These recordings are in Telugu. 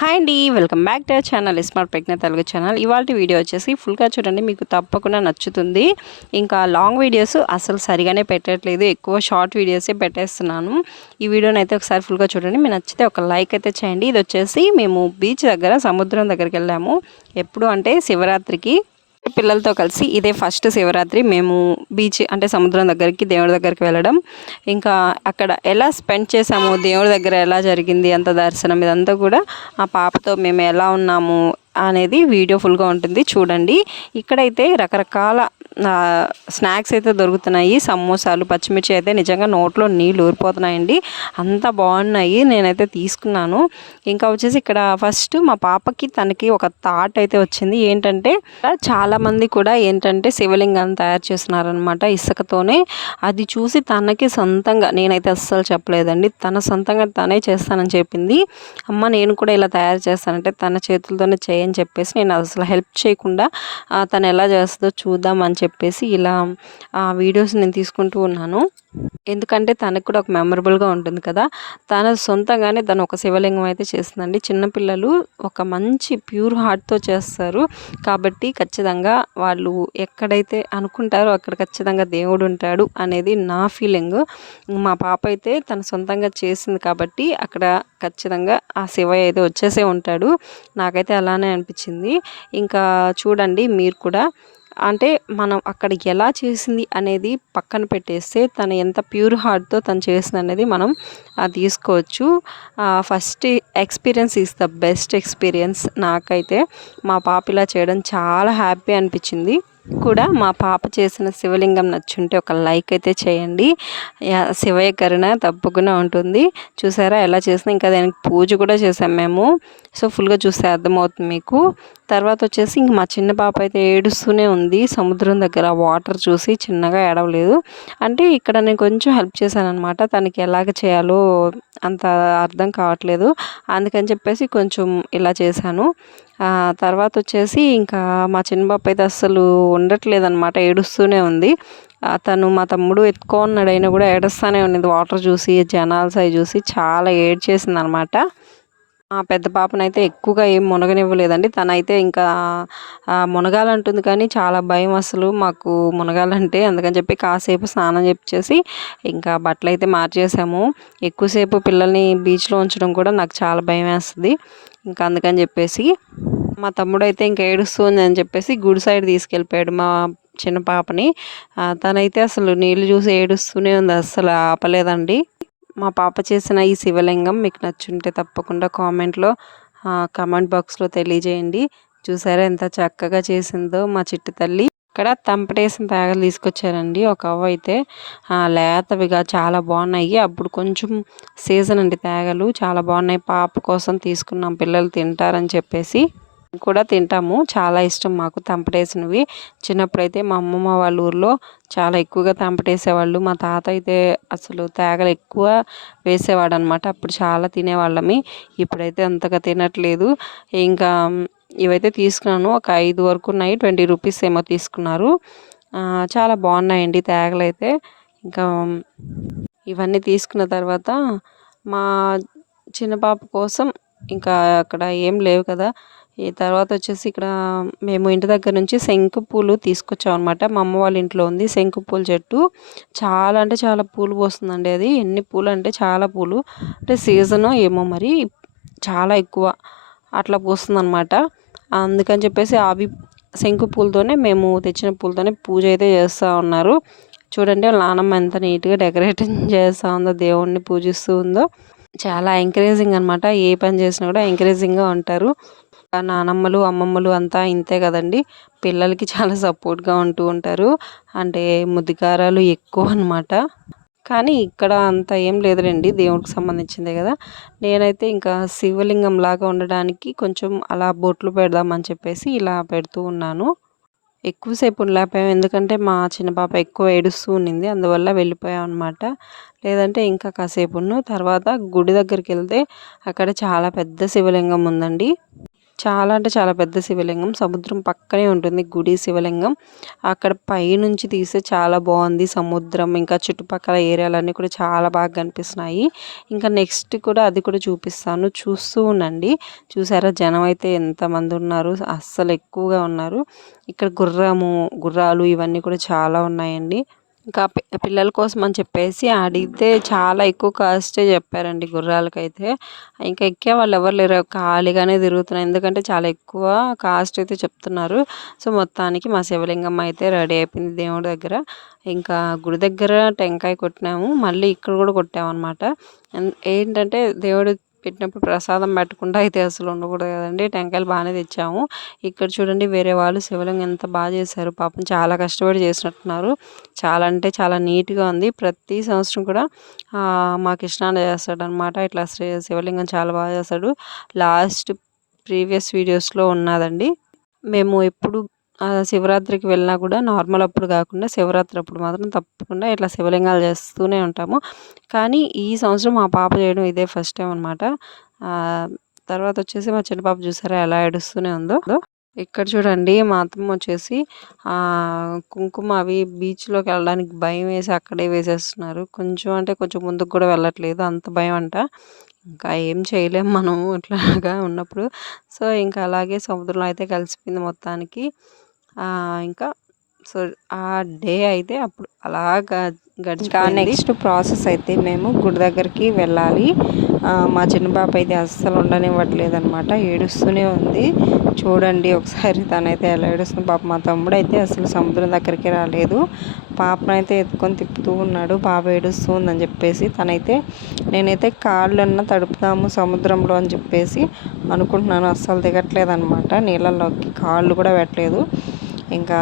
హాయ్ అండి welcome back to channel smart Pragna Telugu channel. ఇవాళ వీడియో వచ్చేసి ఫుల్గా చూడండి మీకు తప్పకుండా నచ్చుతుంది. ఇంకా లాంగ్ వీడియోస్ అసలు సరిగానే పెట్టట్లేదు ఎక్కువ షార్ట్ వీడియోసే పెట్టేస్తున్నాను. ఈ వీడియోని అయితే ఒకసారి ఫుల్గా చూడండి మీరు నచ్చితే ఒక లైక్ అయితే చేయండి. ఇది వచ్చేసి మేము బీచ్ దగ్గర సముద్రం దగ్గరికి వెళ్ళాము. ఎప్పుడు అంటే శివరాత్రికి పిల్లలతో కలిసి ఇదే ఫస్ట్ శివరాత్రి మేము బీచ్ అంటే సముద్రం దగ్గరికి దేవుడి దగ్గరికి వెళ్ళడం. ఇంకా అక్కడ ఎలా స్పెండ్ చేసాము దేవుడి దగ్గర ఎలా జరిగింది అంత దర్శనం ఇదంతా కూడా ఆ పాపతో మేము ఎలా ఉన్నాము అనేది వీడియో ఫుల్గా ఉంటుంది. చూడండి. ఇక్కడైతే రకరకాల స్నాక్స్ అయితే దొరుకుతున్నాయి. సమోసాలు పచ్చిమిర్చి అయితే నిజంగా నోట్లో నీళ్ళు ఊరిపోతున్నాయండి. అంత బాగున్నాయి. నేనైతే తీసుకున్నాను. ఇంకా వచ్చేసి ఇక్కడ ఫస్ట్ మా పాపకి తనకి ఒక థాట్ అయితే వచ్చింది. ఏంటంటే చాలామంది కూడా ఏంటంటే శివలింగాన్ని తయారు చేస్తున్నారనమాట ఇసుకతోనే. అది చూసి తనకి సొంతంగా నేనైతే అస్సలు చెప్పలేదండి. తన సొంతంగా తనే చేస్తానని చెప్పింది. అమ్మ నేను కూడా ఇలా తయారు చేస్తానంటే తన చేతులతోనే అని చెప్పేసి నేను అసలు హెల్ప్ చేయకుండా తను ఎలా చేస్తుందో చూద్దాం అని చెప్పేసి ఇలా ఆ వీడియోస్ నేను తీసుకుంటూ ఉన్నాను. ఎందుకంటే తనకు కూడా ఒక మెమరబుల్గా ఉంటుంది కదా. తన సొంతంగానే తను ఒక శివలింగం అయితే చేస్తుందండి. చిన్నపిల్లలు ఒక మంచి ప్యూర్ హార్ట్తో చేస్తారు. కాబట్టి ఖచ్చితంగా వాళ్ళు ఎక్కడైతే అనుకుంటారో అక్కడ ఖచ్చితంగా దేవుడు ఉంటాడు అనేది నా ఫీలింగ్ మా పాప అయితే తన సొంతంగా చేసింది కాబట్టి అక్కడ ఖచ్చితంగా ఆ శివయ్య అయితే వచ్చేసే ఉంటాడు. నాకైతే అలానే అనిపించింది. ఇంకా చూడండి మీరు కూడా. అంటే మనం అక్కడ ఎలా చేసింది అనేది పక్కన పెట్టేస్తే తను ఎంత ప్యూర్ హార్ట్తో తను చేసింది అనేది మనం తీసుకోవచ్చు. First experience is the best experience నాకైతే. మా పాప ఇలా చేయడం చాలా హ్యాపీ అనిపించింది. కూడా మా పాప చేసిన శివలింగం నచ్చుంటే ఒక లైక్ అయితే చేయండి. శివయ్య కరుణ తప్పకుండా ఉంటుంది. చూసారా ఎలా చేసినా ఇంకా దానికి పూజ కూడా చేసాం మేము. సో ఫుల్గా చూస్తే అర్థమవుతుంది మీకు. తర్వాత వచ్చేసి ఇంక మా చిన్న పాప అయితే ఏడుస్తూనే ఉంది. సముద్రం దగ్గర వాటర్ చూసి చిన్నగా ఏడవలేదు. అంటే ఇక్కడ నేను కొంచెం హెల్ప్ చేశాను అనమాట తనకి ఎలాగ చేయాలో అంత అర్థం కావట్లేదు. అందుకని చెప్పేసి కొంచెం ఇలా చేశాను. తర్వాత వచ్చేసి ఇంకా మా చిన్న అయితే అస్సలు ఉండట్లేదు అనమాట ఏడుస్తూనే ఉంది. తను మా తమ్ముడు ఎత్తుకోన్నాడు అయినా కూడా ఏడుస్తూనే ఉన్నది. వాటర్ చూసి జనాలు సై చూసి చాలా ఏడ్చేసింది అనమాట ఆ పెద్ద పాపనైతే ఎక్కువగా ఏం మునగనివ్వలేదండి. తనైతే ఇంకా మునగాలంటుంది కానీ చాలా భయం అసలు మాకు మునగాలంటే. అందుకని చెప్పి కాసేపు స్నానం చెప్పేసి ఇంకా బట్టలు అయితే మార్చేసాము. ఎక్కువసేపు పిల్లల్ని బీచ్లో ఉంచడం కూడా నాకు చాలా భయం వేస్తుంది. ఇంకా అందుకని చెప్పేసి మా తమ్ముడు అయితే ఇంకా ఏడుస్తుంది అని చెప్పేసి గుడి సైడ్ తీసుకెళ్ళిపోయాడు మా చిన్న పాపని. తనైతే అసలు నీళ్ళు చూసి ఏడుస్తూనే ఉంది. అసలు ఆపలేదండి. మా పాప చేసిన ఈ శివలింగం మీకు నచ్చుంటే తప్పకుండా కామెంట్లో కామెంట్ బాక్స్లో తెలియజేయండి. చూసారా ఎంత చక్కగా చేసిందో మా చిట్టు తల్లి. ఇక్కడ తంపటేసిన తేగలు తీసుకొచ్చారండి. ఒక అవ్వ అయితే లేతవిగా చాలా బాగున్నాయి. అప్పుడు కొంచెం సీజన్ అండి తేగలు. చాలా బాగున్నాయి. పాప కోసం తీసుకున్నాం. పిల్లలు తింటారని చెప్పేసి. కూడా తింటాము. చాలా ఇష్టం మాకు తంపటేసినవి. చిన్నప్పుడు అయితే మా అమ్మమ్మ వాళ్ళ ఊర్లో చాలా ఎక్కువగా తంపటేసేవాళ్ళు. మా తాత అయితే అసలు తేగలు ఎక్కువ వేసేవాడు అనమాట అప్పుడు చాలా తినేవాళ్ళమి. ఇప్పుడైతే అంతగా తినట్లేదు. ఇంకా ఇవైతే తీసుకున్నాను. ఒక ఐదు వరకు ఉన్నాయి. ట్వంటీ రూపీస్ ఏమో తీసుకున్నారు. చాలా బాగున్నాయండి తేగలు అయితే ఇంకా ఇవన్నీ తీసుకున్న తర్వాత మా చిన్న పాప కోసం ఇంకా అక్కడ ఏం లేవు కదా. ఈ తర్వాత వచ్చేసి ఇక్కడ మేము ఇంటి దగ్గర నుంచి శంకు పూలు తీసుకొచ్చాం అనమాట మా అమ్మ వాళ్ళ ఇంట్లో ఉంది శంకు పూల చెట్టు. చాలా అంటే చాలా పూలు పోస్తుందండి అది. ఎన్ని పూలు అంటే చాలా పూలు. అంటే సీజను ఏమో మరి చాలా ఎక్కువ అట్లా పోస్తుందన్నమాట. అందుకని చెప్పేసి అవి శంకు పూలతోనే మేము తెచ్చిన పూలతోనే పూజ అయితే చేస్తూ ఉన్నారు. చూడండి వాళ్ళ ఎంత నీట్గా డెకరేటింగ్ చేస్తూ ఉందో దేవుణ్ణి పూజిస్తూ ఉందో. చాలా ఎంకరేజింగ్ అనమాట ఏ పని చేసినా కూడా ఎంకరేజింగ్గా ఉంటారు. నానమ్మలు అమ్మమ్మలు అంతా ఇంతే కదండి. పిల్లలకి చాలా సపోర్ట్గా ఉంటూ ఉంటారు. అంటే ముద్దుగారాలు ఎక్కువ అనమాట కానీ ఇక్కడ అంత ఏం లేదులేండి. దేవుడికి సంబంధించిందే కదా. నేనైతే ఇంకా శివలింగం లాగా ఉండడానికి కొంచెం అలా బొట్లు పెడదామని చెప్పేసి ఇలా పెడుతూ ఉన్నాను. ఎక్కువసేపు ఉండలేకపోయాం. ఎందుకంటే మా చిన్న పాప ఎక్కువ ఏడుస్తూ ఉండింది. అందువల్ల వెళ్ళిపోయాం అనమాట లేదంటే ఇంకా కాసేపు ఉన్న. తర్వాత గుడి దగ్గరికి వెళ్తే అక్కడ చాలా పెద్ద శివలింగం ఉందండి. చాలా అంటే చాలా పెద్ద శివలింగం. సముద్రం పక్కనే ఉంటుంది గుడి శివలింగం. అక్కడ పైనుంచి తీస్తే చాలా బాగుంది సముద్రం. ఇంకా చుట్టుపక్కల ఏరియాలన్నీ కూడా చాలా బాగా కనిపిస్తున్నాయి. ఇంకా నెక్స్ట్ కూడా అది కూడా చూపిస్తాను. చూస్తూ ఉండండి. చూసారా? జనం అయితే ఎంతమంది ఉన్నారు? అస్సలు ఎక్కువగా ఉన్నారు. ఇక్కడ గుర్రము గుర్రాలు ఇవన్నీ కూడా చాలా ఉన్నాయండి. ఇంకా పిల్లల కోసం అని చెప్పేసి అడిగితే చాలా ఎక్కువ కాస్టే చెప్పారండి గుర్రాలకైతే. ఇంకా ఎక్కే వాళ్ళు ఎవరు లేరు ఖాళీగానే తిరుగుతున్నాయి ఎందుకంటే చాలా ఎక్కువ కాస్ట్ అయితే చెప్తున్నారు. సో మొత్తానికి మా శివలింగం అయితే రెడీ అయిపోయింది దేవుడి దగ్గర. ఇంకా గుడి దగ్గర టెంకాయ కొట్టినాము. మళ్ళీ ఇక్కడ కూడా కొట్టామన్నమాట. ఏంటంటే దేవుడు పెట్టినప్పుడు ప్రసాదం పెట్టకుండా అయితే అసలు ఉండకూడదు కదండి. టెంకాయలు బాగానే తెచ్చాము. ఇక్కడ చూడండి వేరే వాళ్ళు శివలింగం ఎంత బాగా చేశారు. పాపం చాలా కష్టపడి చేసినట్టున్నారు. చాలా అంటే చాలా నీట్గా ఉంది. ప్రతి సంవత్సరం కూడా మా కృష్ణాన చేస్తాడు అనమాట ఇట్లా శివలింగం చాలా బాగా చేస్తాడు. లాస్ట్ ప్రీవియస్ వీడియోస్లో ఉన్నదండి. మేము ఎప్పుడు శివరాత్రికి వెళ్ళినా కూడా నార్మల్ అప్పుడు కాకుండా శివరాత్రి అప్పుడు మాత్రం తప్పకుండా ఇట్లా శివలింగాలు చేస్తూనే ఉంటాము. కానీ ఈ సంవత్సరం మా పాప చేయడం ఇదే ఫస్ట్ టైం అనమాట తర్వాత వచ్చేసి మా చిన్న పాప చూసారా ఎలా ఏడుస్తూనే ఉందో. ఇక్కడ చూడండి మా అత్తమ్మ వచ్చేసి కుంకుమ అవి బీచ్లోకి వెళ్ళడానికి భయం వేసి అక్కడే వేసేస్తున్నారు. కొంచెం అంటే కొంచెం ముందుకు కూడా వెళ్ళట్లేదు అంత భయం అంట. ఇంకా ఏం చేయలేము మనం ఇట్లాగా ఉన్నప్పుడు. సో ఇంకా అలాగే సముద్రంలో అయితే కలిసిపోయింది మొత్తానికి. ఇంకా సో ఆ డే అయితే అప్పుడు అలాగా గడిచి నెక్స్ట్ ప్రాసెస్ అయితే మేము గుడి దగ్గరికి వెళ్ళాలి. మా చిన్న పాప అయితే అస్సలు ఉండనివ్వట్లేదు అనమాట ఏడుస్తూనే ఉంది. చూడండి ఒకసారి తనైతే ఎలా ఏడుస్తుంది. పాప మా తమ్ముడు అయితే అసలు సముద్రం దగ్గరికి రాలేదు. పాపనైతే ఎత్తుకొని తిప్పుతూ ఉన్నాడు. పాప ఏడుస్తూ ఉందని చెప్పేసి తనైతే నేనైతే కాళ్ళన్నా తడుపుతాము సముద్రంలో అని చెప్పేసి అనుకుంటున్నాను. అస్సలు దిగట్లేదు అనమాట నీళ్ళల్లోకి కాళ్ళు కూడా పెట్టలేదు. ఇంకా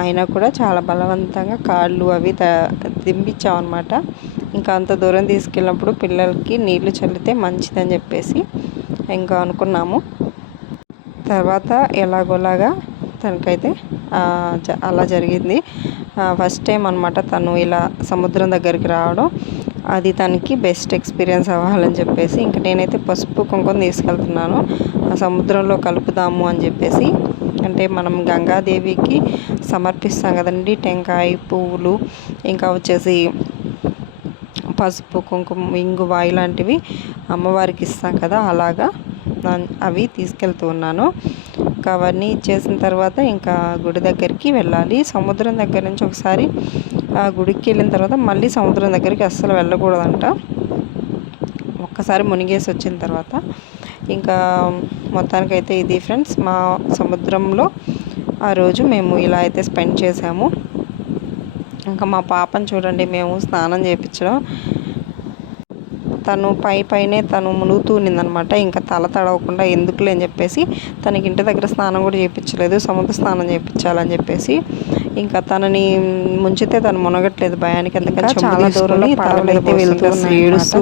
అయినా కూడా చాలా బలవంతంగా కాళ్ళు అవి త దింపించామన్నమాట ఇంకా అంత దూరం తీసుకెళ్ళినప్పుడు పిల్లలకి నీళ్ళు చల్లితే మంచిదని చెప్పేసి ఇంకా అనుకున్నాము. తర్వాత ఎలాగోలాగా తనకైతే అలా జరిగింది. ఫస్ట్ టైం అనమాట తను ఇలా సముద్రం దగ్గరికి రావడం. అది తనకి బెస్ట్ ఎక్స్పీరియన్స్ అవ్వాలని చెప్పేసి ఇంకా నేనైతే పసుపు కుంకుమ తీసుకెళ్తున్నాను. ఆ సముద్రంలో కలుపుదాము అని చెప్పేసి అంటే మనం గంగాదేవికి సమర్పిస్తాం కదండి టెంకాయ పువ్వులు ఇంకా వచ్చేసి పసుపు కుంకుమ ఇంగువ ఇలాంటివి అమ్మవారికి ఇస్తాం కదా అలాగా అవి తీసుకెళ్తూ ఉన్నాను. ఇంకా అవన్నీ ఇచ్చేసిన తర్వాత ఇంకా గుడి దగ్గరికి వెళ్ళాలి. సముద్రం దగ్గర నుంచి ఒకసారి ఆ గుడికి వెళ్ళిన తర్వాత మళ్ళీ సముద్రం దగ్గరికి అస్సలు వెళ్ళకూడదంట. ఒక్కసారి మునిగేసి వచ్చిన తర్వాత ఇంకా మొత్తానికైతే ఇది ఫ్రెండ్స్ మా సముద్రంలో ఆ రోజు మేము ఇలా అయితే స్పెండ్ చేసాము ఇంకా మా పాపను చూడండి మేము స్నానం చేయించడం తను పై పైనే తను మునుగుతూ ఉన్నిందనమాట ఇంకా తల తడవకుండా ఎందుకులే అని చెప్పేసి తనకి ఇంటి దగ్గర స్నానం కూడా చేయించలేదు సముద్ర స్నానం చేయించాలని చెప్పేసి ఇంకా తనని ముంచితే తను మునగట్లేదు భయానికి. ఎందుకంటే చాలా దూరంలో పడవలైతే వెళ్తూ ఏడుస్తూ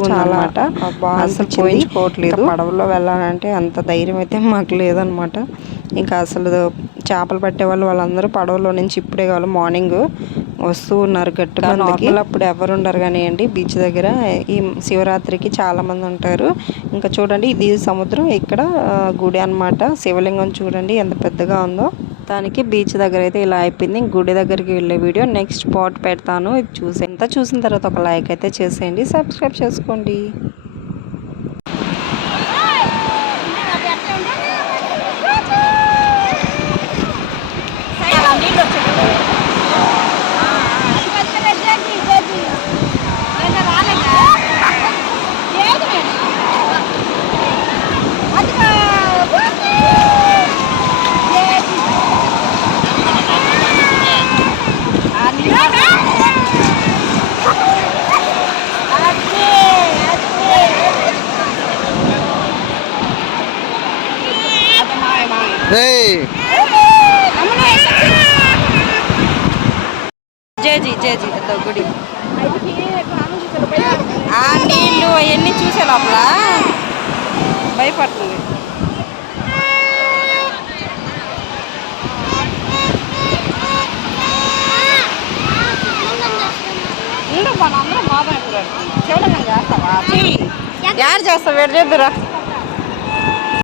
అసలు పోయించుకోవట్లేదు. పడవలో వెళ్ళాలంటే అంత ధైర్యం అయితే మాకు లేదనమాట ఇంకా అసలు చేపలు పట్టే వాళ్ళు వాళ్ళందరూ పడవలో నుంచి ఇప్పుడే కావాలి. మార్నింగ్ వస్తూ ఉన్నారు గట్టుగా నార్మల్ అప్పుడు ఎవరు ఉండరు కానివ్వండి బీచ్ దగ్గర ఈ శివరాత్రికి చాలామంది ఉంటారు. ఇంకా చూడండి ఇది సముద్రం ఇక్కడ గుడి అనమాట శివలింగం చూడండి ఎంత పెద్దగా ఉందో. దానికి బీచ్ దగ్గర అయితే ఇలా అయిపోయింది. గుడి దగ్గరికి వెళ్ళే వీడియో నెక్స్ట్ స్పాట్ పెడతాను. ఇది చూసి ఎంత చూసిన తర్వాత ఒక లైక్ అయితే చేసేయండి. సబ్స్క్రైబ్ చేసుకోండి. జేజీ జేజీ గుడి. ఆ నీళ్ళు అవన్నీ చూసే లోపల భయపడుతుంది. అందరం బాగా శివలింగం చేస్తావా? యారు చేస్తావు? వేరు చేద్దురా.